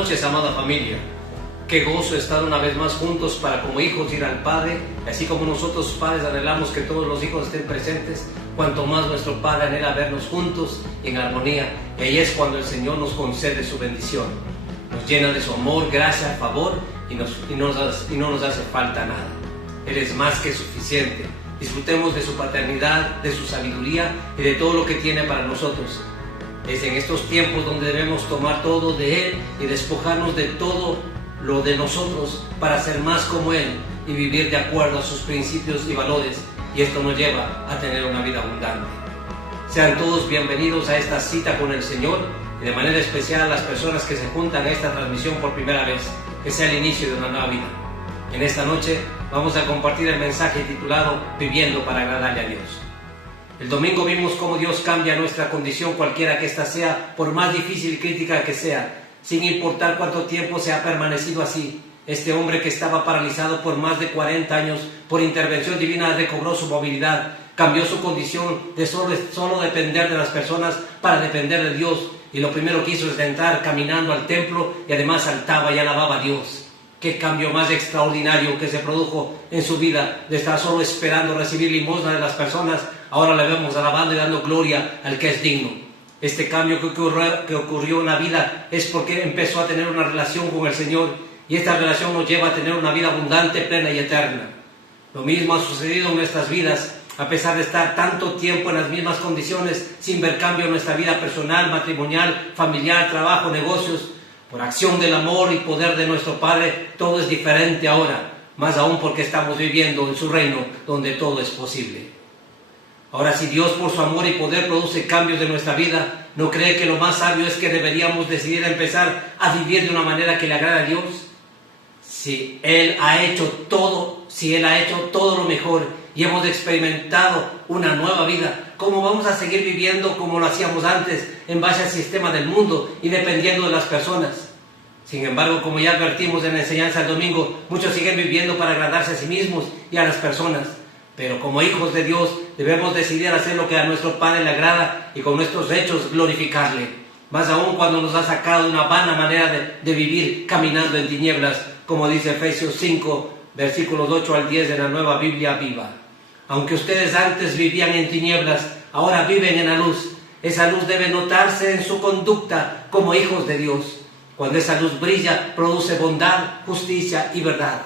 noches, amada familia. Qué gozo estar una vez más juntos para como hijos ir al Padre, así como nosotros padres anhelamos que todos los hijos estén presentes, cuanto más nuestro Padre anhela vernos juntos en armonía, y ahí es cuando el Señor nos concede su bendición, nos llena de su amor, gracia, favor y no nos hace falta nada. Él es más que suficiente. Disfrutemos de su paternidad, de su sabiduría y de todo lo que tiene para nosotros. Es en estos tiempos donde debemos tomar todo de Él y despojarnos de todo lo de nosotros para ser más como Él y vivir de acuerdo a sus principios y valores, y esto nos lleva a tener una vida abundante. Sean todos bienvenidos a esta cita con el Señor, y de manera especial a las personas que se juntan a esta transmisión por primera vez, que sea el inicio de una nueva vida. En esta noche vamos a compartir el mensaje titulado Viviendo para agradarle a Dios. El domingo vimos cómo Dios cambia nuestra condición, cualquiera que ésta sea, por más difícil y crítica que sea, sin importar cuánto tiempo se ha permanecido así. Este hombre que estaba paralizado por más de 40 años, por intervención divina recobró su movilidad, cambió su condición de solo depender de las personas para depender de Dios, y lo primero que hizo es entrar caminando al templo y además saltaba y alababa a Dios. Qué cambio más extraordinario que se produjo en su vida, de estar solo esperando recibir limosna de las personas. Ahora le vemos alabando y dando gloria al que es digno. Este cambio que ocurrió en la vida es porque empezó a tener una relación con el Señor, y esta relación nos lleva a tener una vida abundante, plena y eterna. Lo mismo ha sucedido en nuestras vidas, a pesar de estar tanto tiempo en las mismas condiciones, sin ver cambio en nuestra vida personal, matrimonial, familiar, trabajo, negocios. Por acción del amor y poder de nuestro Padre, todo es diferente ahora, más aún porque estamos viviendo en su reino, donde todo es posible. Ahora, si Dios por su amor y poder produce cambios en nuestra vida, ¿no cree que lo más sabio es que deberíamos decidir empezar a vivir de una manera que le agrade a Dios? Si Él ha hecho todo lo mejor y hemos experimentado una nueva vida, ¿cómo vamos a seguir viviendo como lo hacíamos antes, en base al sistema del mundo y dependiendo de las personas? Sin embargo, como ya advertimos en la enseñanza del domingo, muchos siguen viviendo para agradarse a sí mismos y a las personas. Pero como hijos de Dios debemos decidir hacer lo que a nuestro Padre le agrada y con nuestros hechos glorificarle. Más aún cuando nos ha sacado de una vana manera de vivir caminando en tinieblas, como dice Efesios 5, versículos 8 al 10 de la Nueva Biblia Viva. Aunque ustedes antes vivían en tinieblas, ahora viven en la luz. Esa luz debe notarse en su conducta como hijos de Dios. Cuando esa luz brilla, produce bondad, justicia y verdad.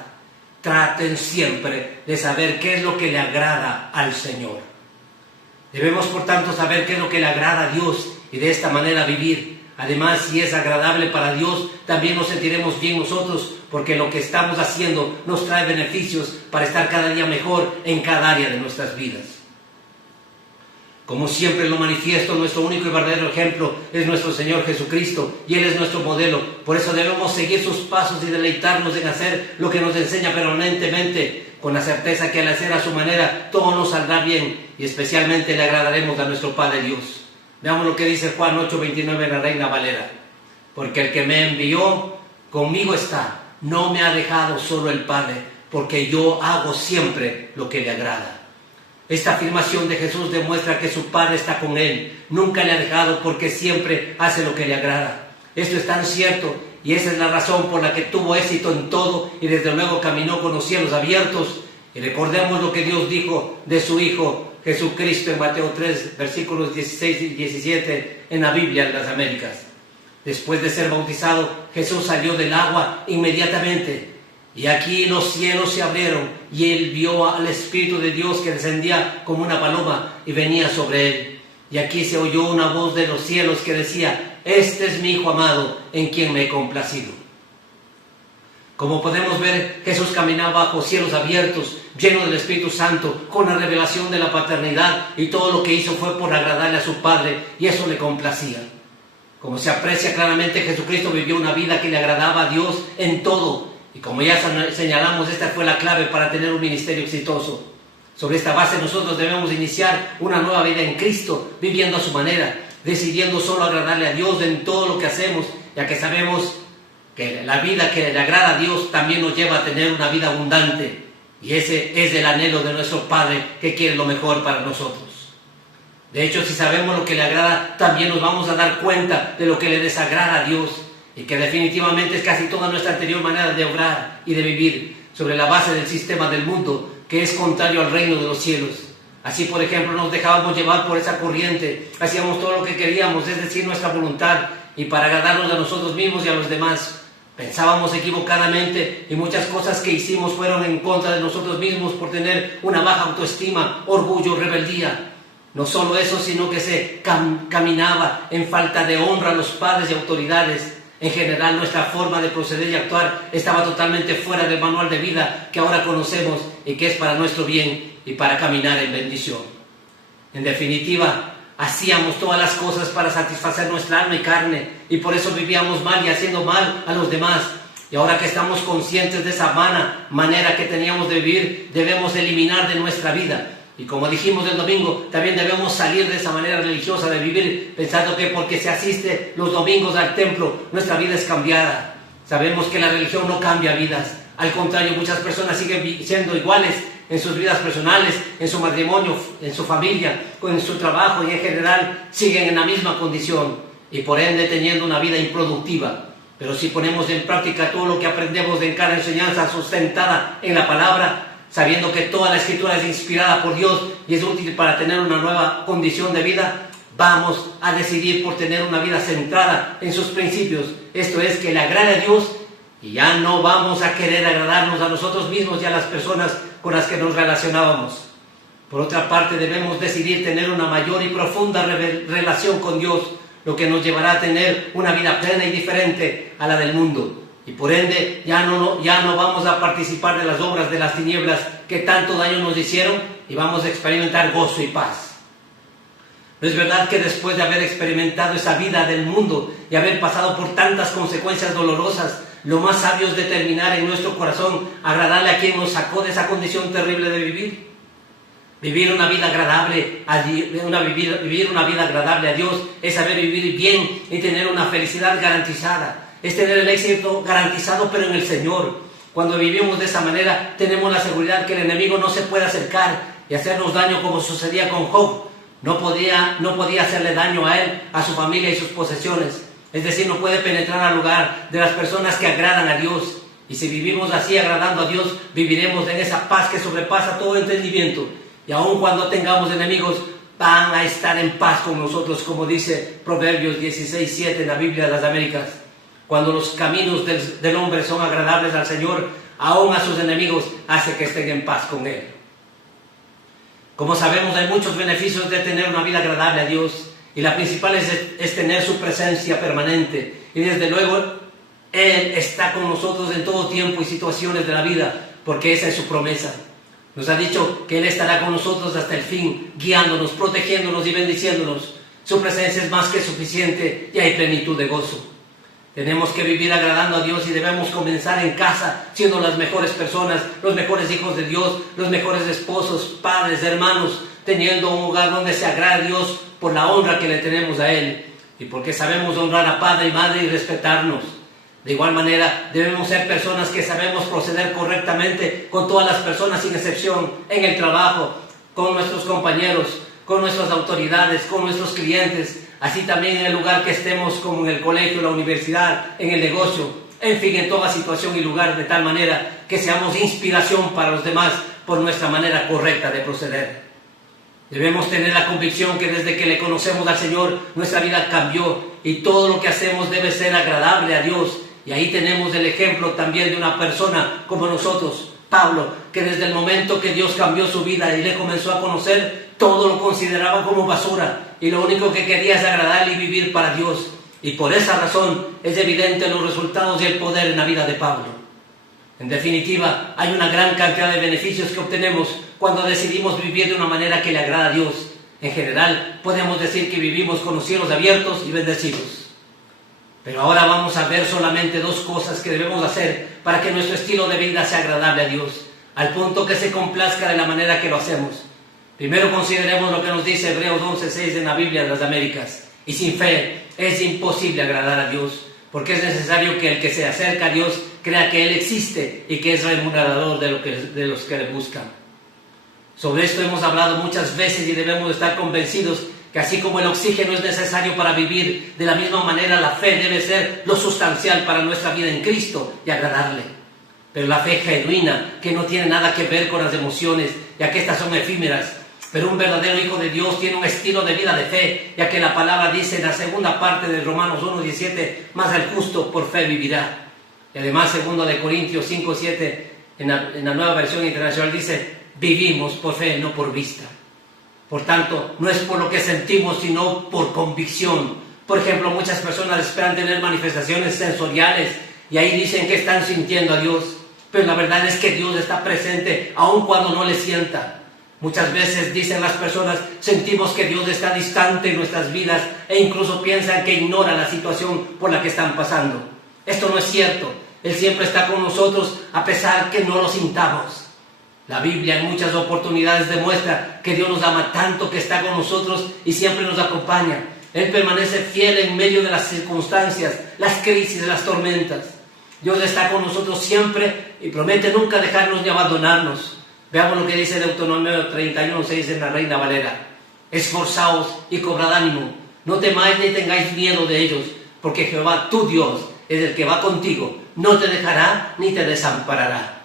Traten siempre de saber qué es lo que le agrada al Señor. Debemos, por tanto, saber qué es lo que le agrada a Dios y de esta manera vivir. Además, si es agradable para Dios, también nos sentiremos bien nosotros, porque lo que estamos haciendo nos trae beneficios para estar cada día mejor en cada área de nuestras vidas. Como siempre lo manifiesto, nuestro único y verdadero ejemplo es nuestro Señor Jesucristo, y Él es nuestro modelo. Por eso debemos seguir sus pasos y deleitarnos en hacer lo que nos enseña permanentemente, con la certeza que al hacer a su manera todo nos saldrá bien, y especialmente le agradaremos a nuestro Padre Dios. Veamos lo que dice Juan 8:29 en la Reina Valera. Porque el que me envió conmigo está, no me ha dejado solo el Padre, porque yo hago siempre lo que le agrada. Esta afirmación de Jesús demuestra que su Padre está con Él, nunca le ha dejado porque siempre hace lo que le agrada. Esto es tan cierto, y esa es la razón por la que tuvo éxito en todo y desde luego caminó con los cielos abiertos. Y recordemos lo que Dios dijo de su Hijo Jesucristo en Mateo 3, versículos 16 y 17 en la Biblia de las Américas. Después de ser bautizado, Jesús salió del agua inmediatamente. Y aquí los cielos se abrieron y Él vio al Espíritu de Dios que descendía como una paloma y venía sobre Él. Y aquí se oyó una voz de los cielos que decía: este es mi Hijo amado, en quien me he complacido. Como podemos ver, Jesús caminaba bajo cielos abiertos, lleno del Espíritu Santo, con la revelación de la paternidad, y todo lo que hizo fue por agradarle a su Padre, y eso le complacía. Como se aprecia claramente, Jesucristo vivió una vida que le agradaba a Dios en todo. Y como ya señalamos, esta fue la clave para tener un ministerio exitoso. Sobre esta base nosotros debemos iniciar una nueva vida en Cristo, viviendo a su manera, decidiendo solo agradarle a Dios en todo lo que hacemos, ya que sabemos que la vida que le agrada a Dios también nos lleva a tener una vida abundante. Y ese es el anhelo de nuestro Padre, que quiere lo mejor para nosotros. De hecho, si sabemos lo que le agrada, también nos vamos a dar cuenta de lo que le desagrada a Dios. y que definitivamente es casi toda nuestra anterior manera de obrar y de vivir sobre la base del sistema del mundo que es contrario al reino de los cielos. Así, por ejemplo, nos dejábamos llevar por esa corriente, hacíamos todo lo que queríamos, es decir, nuestra voluntad, y para agradarnos a nosotros mismos y a los demás. Pensábamos equivocadamente y muchas cosas que hicimos fueron en contra de nosotros mismos por tener una baja autoestima, orgullo, rebeldía. No solo eso, sino que se caminaba en falta de honra a los padres y autoridades. En general, nuestra forma de proceder y actuar estaba totalmente fuera del manual de vida que ahora conocemos y que es para nuestro bien y para caminar en bendición. En definitiva, hacíamos todas las cosas para satisfacer nuestra alma y carne, y por eso vivíamos mal y haciendo mal a los demás. Y ahora que estamos conscientes de esa vana manera que teníamos de vivir, debemos eliminar de nuestra vida. Y como dijimos el domingo, también debemos salir de esa manera religiosa de vivir, pensando que porque se asiste los domingos al templo, nuestra vida es cambiada. Sabemos que la religión no cambia vidas. Al contrario, muchas personas siguen siendo iguales en sus vidas personales, en su matrimonio, en su familia, en su trabajo y en general siguen en la misma condición y por ende teniendo una vida improductiva. Pero si ponemos en práctica todo lo que aprendemos en cada enseñanza sustentada en la palabra, sabiendo que toda la Escritura es inspirada por Dios y es útil para tener una nueva condición de vida, vamos a decidir por tener una vida centrada en sus principios. Esto es, que le agrade a Dios, y ya no vamos a querer agradarnos a nosotros mismos y a las personas con las que nos relacionábamos. Por otra parte, debemos decidir tener una mayor y profunda relación con Dios, lo que nos llevará a tener una vida plena y diferente a la del mundo. Y por ende, ya no vamos a participar de las obras de las tinieblas que tanto daño nos hicieron, y vamos a experimentar gozo y paz. ¿No es verdad que después de haber experimentado esa vida del mundo y haber pasado por tantas consecuencias dolorosas, lo más sabio es determinar en nuestro corazón agradarle a quien nos sacó de esa condición terrible de vivir? Vivir una vida agradable a Dios es saber vivir bien y tener una felicidad garantizada. Es tener el éxito garantizado, pero en el Señor. Cuando vivimos de esa manera, tenemos la seguridad que el enemigo no se puede acercar y hacernos daño como sucedía con Job. No podía hacerle daño a él, a su familia y sus posesiones. Es decir, no puede penetrar al lugar de las personas que agradan a Dios. Y si vivimos así agradando a Dios, viviremos en esa paz que sobrepasa todo entendimiento. Y aun cuando tengamos enemigos, van a estar en paz con nosotros, como dice Proverbios 16:7 en la Biblia de las Américas. Cuando los caminos del hombre son agradables al Señor, aun a sus enemigos hace que estén en paz con Él. Como sabemos, hay muchos beneficios de tener una vida agradable a Dios, y la principal es tener su presencia permanente. Y desde luego, Él está con nosotros en todo tiempo y situaciones de la vida, porque esa es su promesa. Nos ha dicho que Él estará con nosotros hasta el fin, guiándonos, protegiéndonos y bendiciéndonos. Su presencia es más que suficiente y hay plenitud de gozo. Tenemos que vivir agradando a Dios y debemos comenzar en casa, siendo las mejores personas, los mejores hijos de Dios, los mejores esposos, padres, hermanos, teniendo un hogar donde se agrade a Dios por la honra que le tenemos a Él y porque sabemos honrar a padre y madre y respetarnos. De igual manera, debemos ser personas que sabemos proceder correctamente con todas las personas sin excepción, en el trabajo, con nuestros compañeros, con nuestras autoridades, con nuestros clientes, así también en el lugar que estemos, como en el colegio, la universidad, en el negocio, en fin, en toda situación y lugar, de tal manera que seamos inspiración para los demás por nuestra manera correcta de proceder. Debemos tener la convicción que desde que le conocemos al Señor, nuestra vida cambió y todo lo que hacemos debe ser agradable a Dios. Y ahí tenemos el ejemplo también de una persona como nosotros, Pablo, que desde el momento que Dios cambió su vida y le comenzó a conocer, todo lo consideraba como basura y lo único que quería es agradarle y vivir para Dios. Y por esa razón es evidente los resultados y el poder en la vida de Pablo. En definitiva, hay una gran cantidad de beneficios que obtenemos cuando decidimos vivir de una manera que le agrada a Dios. En general, podemos decir que vivimos con los cielos abiertos y bendecidos. Pero ahora vamos a ver solamente dos cosas que debemos hacer para que nuestro estilo de vida sea agradable a Dios, al punto que se complazca de la manera que lo hacemos. Primero consideremos lo que nos dice Hebreos 11:6 en la Biblia de las Américas. Y sin fe es imposible agradar a Dios, porque es necesario que el que se acerca a Dios crea que Él existe y que es remunerador de los que le buscan. Sobre esto hemos hablado muchas veces y debemos estar convencidos que así como el oxígeno es necesario para vivir, de la misma manera la fe debe ser lo sustancial para nuestra vida en Cristo y agradarle. Pero la fe genuina, que no tiene nada que ver con las emociones, ya que estas son efímeras, pero un verdadero hijo de Dios tiene un estilo de vida de fe, ya que la palabra dice en la segunda parte de Romanos 1:17, más el justo por fe vivirá. Y además 2 de Corintios 5:7, en la nueva versión internacional dice, vivimos por fe, no por vista. Por tanto, no es por lo que sentimos, sino por convicción. Por ejemplo, muchas personas esperan tener manifestaciones sensoriales y ahí dicen que están sintiendo a Dios. Pero la verdad es que Dios está presente aun cuando no le sienta. Muchas veces dicen las personas, sentimos que Dios está distante en nuestras vidas e incluso piensan que ignora la situación por la que están pasando. Esto no es cierto. Él siempre está con nosotros a pesar que no lo sintamos. La Biblia en muchas oportunidades demuestra que Dios nos ama tanto que está con nosotros y siempre nos acompaña. Él permanece fiel en medio de las circunstancias, las crisis, las tormentas. Dios está con nosotros siempre y promete nunca dejarnos ni abandonarnos. Veamos lo que dice Deuteronomio 31:6 en la Reina Valera. Esforzaos y cobrad ánimo, no temáis ni tengáis miedo de ellos, porque Jehová tu Dios es el que va contigo, no te dejará ni te desamparará.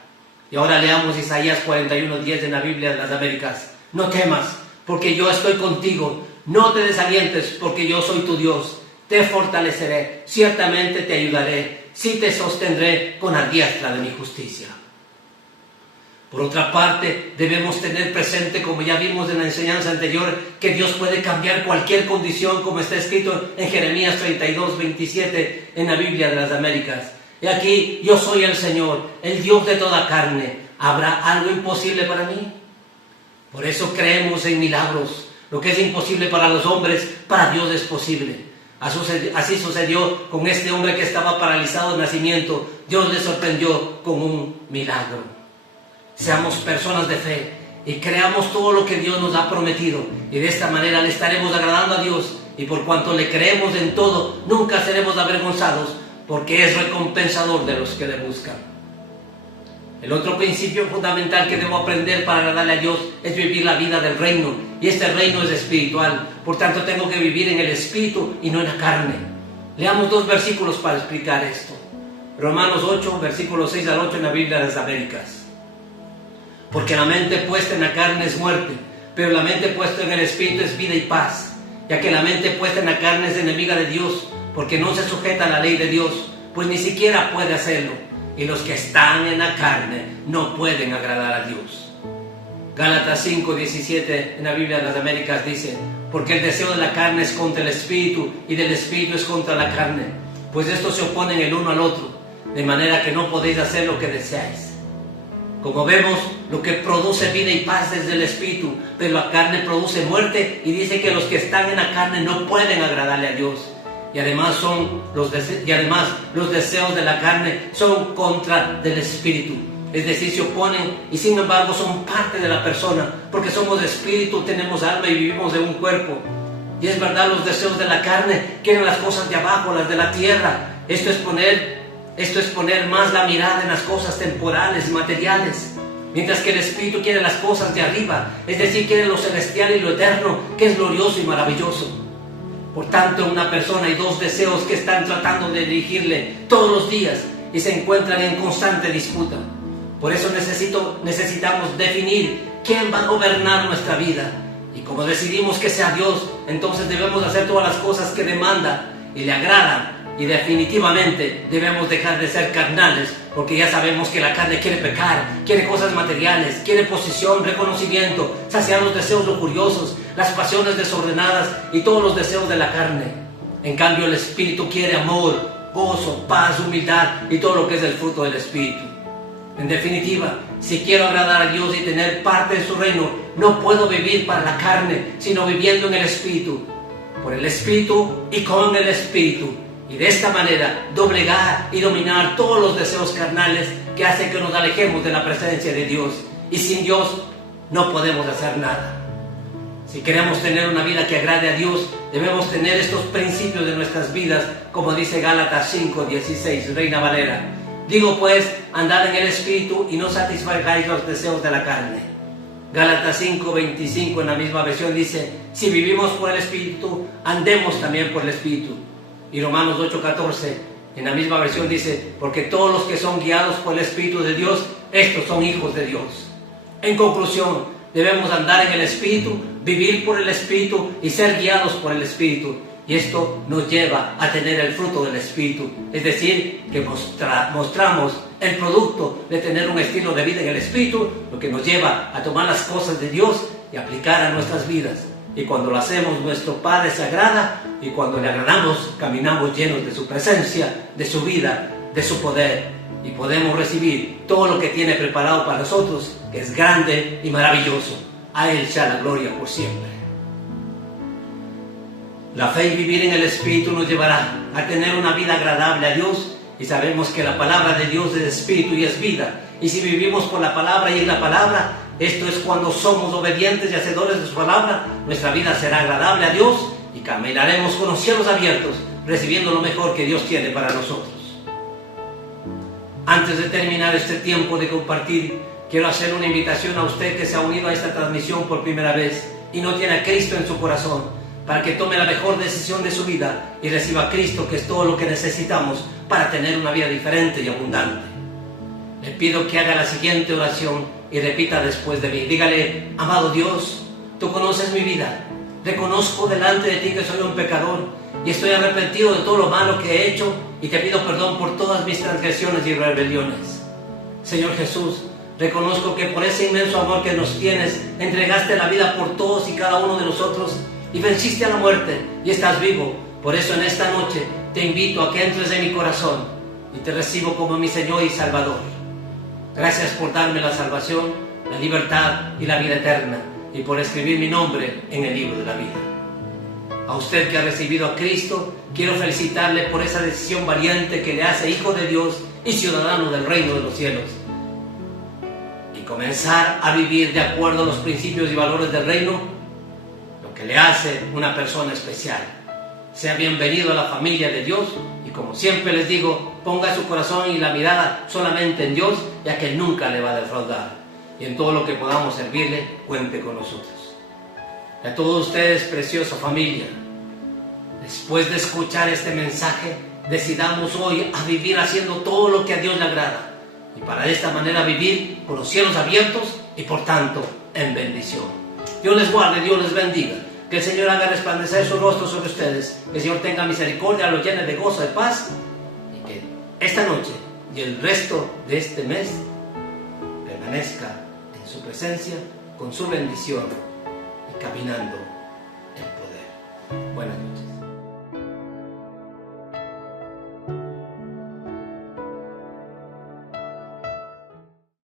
Y ahora leamos Isaías 41:10 en la Biblia de las Américas. No temas, porque yo estoy contigo. No te desalientes, porque yo soy tu Dios. Te fortaleceré, ciertamente te ayudaré. Sí te sostendré con la diestra de mi justicia. Por otra parte, debemos tener presente, como ya vimos en la enseñanza anterior, que Dios puede cambiar cualquier condición, como está escrito en Jeremías 32:27 en la Biblia de las Américas. Y aquí, yo soy el Señor, el Dios de toda carne. ¿Habrá algo imposible para mí? Por eso creemos en milagros. Lo que es imposible para los hombres, para Dios es posible. Así sucedió con este hombre que estaba paralizado de nacimiento. Dios le sorprendió con un milagro. Seamos personas de fe y creamos todo lo que Dios nos ha prometido. Y de esta manera le estaremos agradando a Dios. Y por cuanto le creemos en todo, nunca seremos avergonzados, porque es recompensador de los que le buscan. El otro principio fundamental que debo aprender para agradarle a Dios es vivir la vida del reino. Y este reino es espiritual. Por tanto, tengo que vivir en el espíritu y no en la carne. Leamos 2 versículos para explicar esto. Romanos 8, versículos 6 al 8 en la Biblia de las Américas. Porque la mente puesta en la carne es muerte, pero la mente puesta en el espíritu es vida y paz. Ya que la mente puesta en la carne es enemiga de Dios, porque no se sujeta a la ley de Dios, pues ni siquiera puede hacerlo. Y los que están en la carne no pueden agradar a Dios. Gálatas 5:17 en la Biblia de las Américas dice, porque el deseo de la carne es contra el espíritu y del espíritu es contra la carne, pues estos se oponen el uno al otro, de manera que no podéis hacer lo que deseáis. Como vemos, lo que produce vida y paz es del espíritu, pero la carne produce muerte y dice que los que están en la carne no pueden agradarle a Dios. Y además los deseos de la carne son contra del espíritu. Es decir, se oponen y sin embargo son parte de la persona, porque somos espíritu, tenemos alma y vivimos en un cuerpo. Y es verdad, los deseos de la carne quieren las cosas de abajo, las de la tierra. Esto es poner más la mirada en las cosas temporales y materiales, mientras que el espíritu quiere las cosas de arriba, es decir, quiere lo celestial y lo eterno, que es glorioso y maravilloso. Por tanto, en una persona hay 2 deseos que están tratando de dirigirle todos los días y se encuentran en constante disputa. Por eso necesitamos definir quién va a gobernar nuestra vida. Y como decidimos que sea Dios, entonces debemos hacer todas las cosas que demanda y le agradan. Y definitivamente debemos dejar de ser carnales, porque ya sabemos que la carne quiere pecar, quiere cosas materiales, quiere posición, reconocimiento, saciar los deseos lujuriosos, las pasiones desordenadas y todos los deseos de la carne. En cambio, el espíritu quiere amor, gozo, paz, humildad y todo lo que es el fruto del espíritu. En definitiva, si quiero agradar a Dios y tener parte en su reino, no puedo vivir para la carne, sino viviendo en el espíritu, por el espíritu y con el espíritu. Y de esta manera doblegar y dominar todos los deseos carnales que hacen que nos alejemos de la presencia de Dios. Y sin Dios no podemos hacer nada. Si queremos tener una vida que agrade a Dios, debemos tener estos principios de nuestras vidas, como dice Gálatas 5:16, Reina Valera. Digo pues, andad en el espíritu y no satisfagáis los deseos de la carne. Gálatas 5:25 en la misma versión dice, si vivimos por el Espíritu, andemos también por el Espíritu. Y Romanos 8:14 en la misma versión dice, porque todos los que son guiados por el Espíritu de Dios, estos son hijos de Dios. En conclusión, debemos andar en el Espíritu, vivir por el Espíritu y ser guiados por el Espíritu. Y esto nos lleva a tener el fruto del Espíritu. Es decir, que mostramos el producto de tener un estilo de vida en el Espíritu, lo que nos lleva a tomar las cosas de Dios y aplicar a nuestras vidas. Y cuando lo hacemos, nuestro Padre se agrada, y cuando le agradamos, caminamos llenos de su presencia, de su vida, de su poder, y podemos recibir todo lo que tiene preparado para nosotros, que es grande y maravilloso. A Él sea la gloria por siempre. La fe y vivir en el Espíritu nos llevará a tener una vida agradable a Dios, y sabemos que la palabra de Dios es Espíritu y es vida. Y si vivimos por la palabra y en la palabra, esto es cuando somos obedientes y hacedores de su palabra, nuestra vida será agradable a Dios y caminaremos con los cielos abiertos, recibiendo lo mejor que Dios tiene para nosotros. Antes de terminar este tiempo de compartir, quiero hacer una invitación a usted que se ha unido a esta transmisión por primera vez y no tiene a Cristo en su corazón, para que tome la mejor decisión de su vida y reciba a Cristo, que es todo lo que necesitamos para tener una vida diferente y abundante. Le pido que haga la siguiente oración y repita después de mí. Dígale, amado Dios, tú conoces mi vida. Reconozco delante de ti que soy un pecador y estoy arrepentido de todo lo malo que he hecho y te pido perdón por todas mis transgresiones y rebeliones. Señor Jesús, reconozco que por ese inmenso amor que nos tienes, entregaste la vida por todos y cada uno de nosotros y venciste a la muerte y estás vivo. Por eso en esta noche te invito a que entres en mi corazón y te recibo como mi Señor y Salvador. Gracias por darme la salvación, la libertad y la vida eterna, y por escribir mi nombre en el libro de la vida. A usted que ha recibido a Cristo, quiero felicitarle por esa decisión valiente que le hace hijo de Dios y ciudadano del reino de los cielos, y comenzar a vivir de acuerdo a los principios y valores del reino, lo que le hace una persona especial. Sea bienvenido a la familia de Dios, y como siempre les digo, ponga su corazón y la mirada solamente en Dios, ya que Él nunca le va a defraudar. Y en todo lo que podamos servirle, cuente con nosotros. Y a todos ustedes, preciosa familia, después de escuchar este mensaje, decidamos hoy a vivir haciendo todo lo que a Dios le agrada, y para de esta manera vivir con los cielos abiertos y por tanto en bendición. Dios les guarde, Dios les bendiga. Que el Señor haga resplandecer su rostro sobre ustedes. Que el Señor tenga misericordia, los llene de gozo, de paz. Y que esta noche y el resto de este mes permanezca en su presencia, con su bendición y caminando